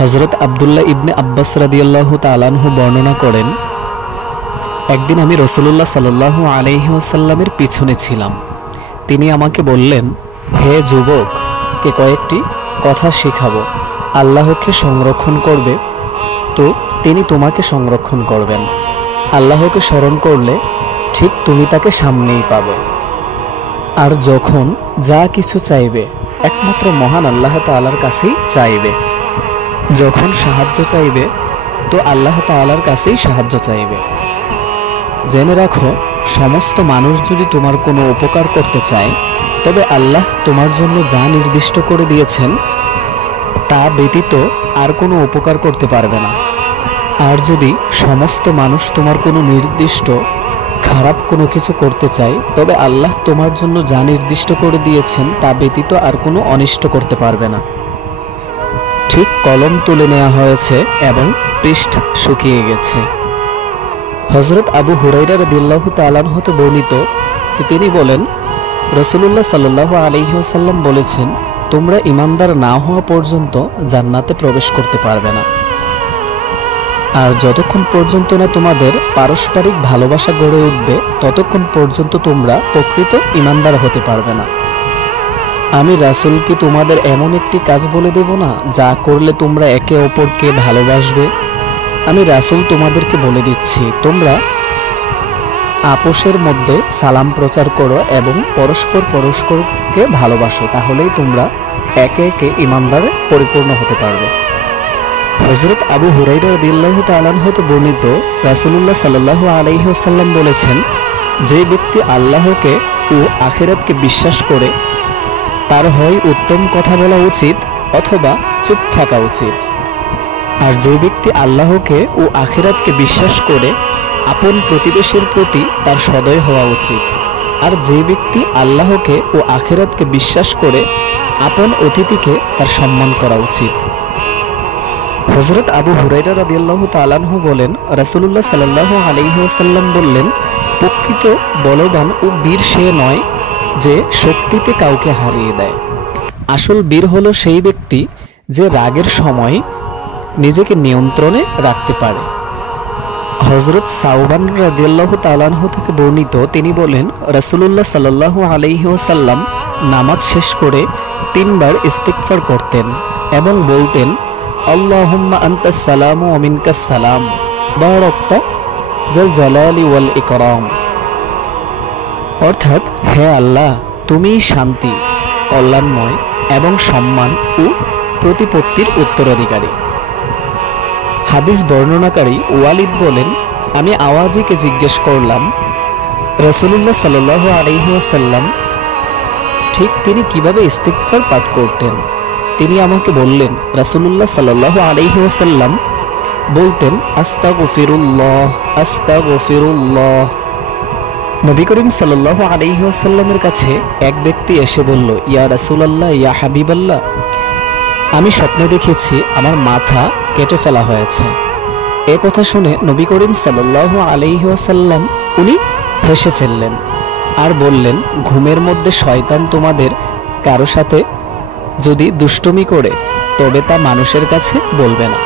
হযরত আব্দুল্লাহ ইবনে আব্বাস রাদিয়াল্লাহু তাআলা আনহু বর্ণনা করেন, একদিন আমি রাসূলুল্লাহ সাল্লাল্লাহু আলাইহি ওয়াসাল্লামের পিছনে ছিলাম। তিনি আমাকে বললেন, হে যুবক, কে কয়েকটি কথা শেখাবো। আল্লাহকে সংরক্ষণ করবে তো তিনি তোমাকে সংরক্ষণ করবেন। আল্লাহকে স্মরণ করলে ঠিক তুমি তাকে সামনেই পাবে। আর যখন যা কিছু চাইবে একমাত্র মহান আল্লাহ তাআলার কাছেই চাইবে। যখন সাহায্য চাইবে তো আল্লাহ তাআলার কাছেই সাহায্য চাইবে। জেনে রাখো, সমস্ত মানুষ যদি তোমার কোনো উপকার করতে চায়, তবে আল্লাহ তোমার জন্য যা নির্দিষ্ট করে দিয়েছেন তা ব্যতীত আর কোনো উপকার করতে পারবে না। আর যদি সমস্ত মানুষ তোমার কোনো নির্দিষ্ট খারাপ কোনো কিছু করতে চায়, তবে আল্লাহ তোমার জন্য যা নির্দিষ্ট করে দিয়েছেন তা ব্যতীত আর কোনো অনিষ্ট করতে পারবে না। ঠিক কলম তুলে নেওয়া হয়েছে এবং পৃষ্ঠ শুকিয়ে গেছে। হযরত আবু হুরায়রা রাদিয়াল্লাহু তাআলা আনহু হতে বর্ণিত, তিনি বলেন, রাসূলুল্লাহ সাল্লাল্লাহু আলাইহি ওয়াসাল্লাম বলেছেন, তোমরা ঈমানদার না হওয়া পর্যন্ত জান্নাতে প্রবেশ করতে পারবে না। আর যতক্ষণ পর্যন্ত না তোমাদের পারস্পরিক ভালোবাসা গড়ে উঠবে, ততক্ষণ পর্যন্ত তোমরা প্রকৃত ঈমানদার হতে পারবে না। আমি রাসূল কি তোমাদের এমন একটি কাজ বলে দেব না, যা করলে তোমরা একে অপরকে ভালোবাসবে? আমি রাসূল তোমাদেরকে বলে দিচ্ছি, তোমরা আপোষের মধ্যে সালাম প্রচার করো এবং পরস্পরকে ভালোবাসো, তাহলেই তোমরা একে একে ঈমানদারে পরিপূর্ণ হতে পারবে। হযরত আবু হুরায়রা রাদিয়াল্লাহু তাআলা আনহু হতে বর্ণিত, রাসূলুল্লাহ সাল্লাল্লাহু আলাইহি ওয়াসাল্লাম বলেছেন, যে ব্যক্তি আল্লাহকে ও আখিরাতকে বিশ্বাস করে, তার হয় উত্তম কথা বলা উচিত অথবা চুপ থাকা উচিত। আর যে ব্যক্তি আল্লাহকে ও আখিরাতকে বিশ্বাস করে, আপন প্রতিবেশীর প্রতি তার সদয় হওয়া উচিত। আর যে ব্যক্তি আল্লাহকে ও আখিরাতকে বিশ্বাস করে, আপন অতিথিকে তার সম্মান করা উচিত। হযরত আবু হুরায়রা রাদিয়াল্লাহু তাআলা আনহু বলেন, রাসূলুল্লাহ সাল্লাল্লাহু আলাইহি ওয়াসাল্লাম বললেন, প্রকৃত বলবান ও বীর সে নয় যে শক্তিতে কাউকে হারিয়ে দেয়। আসল বীর হলো সেই ব্যক্তি যে রাগের সময় নিজেকে নিয়ন্ত্রণে রাখতে পারে। হযরত সাওবান রাদিয়াল্লাহু তাআলা আনহু থেকে বর্ণিত, তিনি বলেন, রাসূলুল্লাহ সাল্লাল্লাহু আলাইহি ওয়াসাল্লাম নামাজ শেষ করে 3 বার ইস্তিগফার করতেন এবং বলতেন, আল্লাহুম্মা আনতাস সালামু ওয়া মিনকাস সালাম বারাকতা জাল জালালি ওয়াল ইকরাম। অর্থাৎ, হে আল্লাহ, তুমিই শান্তি, কল্যাণময় এবং সম্মান ও প্রতিপত্তির উত্তরাধিকারী। হাদিস বর্ণনাকারী ওয়ালিদ বলেন, আমি আওয়াজিকে জিজ্ঞেস করলাম, রাসূলুল্লাহ সাল্লাল্লাহু আলাইহি ওয়াসাল্লাম ঠিক তিনি কিভাবে ইস্তিগফার পাঠ করতেন? তিনি আমাকে বললেন, রাসূলুল্লাহ সাল্লাল্লাহু আলাইহি ওয়াসাল্লাম বলতেন, আস্তাগফিরুল্লাহ আস্তাগফিরুল্লাহ। নবী করিম সাল্লাল্লাহু আলাইহি ওয়াসাল্লামের কাছে এক ব্যক্তি এসে বলল, ইয়া রাসূলুল্লাহ, ইয়া হাবিবাল্লাহ, আমি স্বপ্নে দেখেছি আমার মাথা কেটে ফেলা হয়েছে। এ কথা শুনে নবী করিম সাল্লাল্লাহু আলাইহি ওয়াসাল্লাম উনি হেসে ফেললেন আর বললেন, ঘুমের মধ্যে শয়তান তোমাদের কারো সাথে যদি দুষ্টুমি করে, তবে তা মানুষের কাছে বলবে না।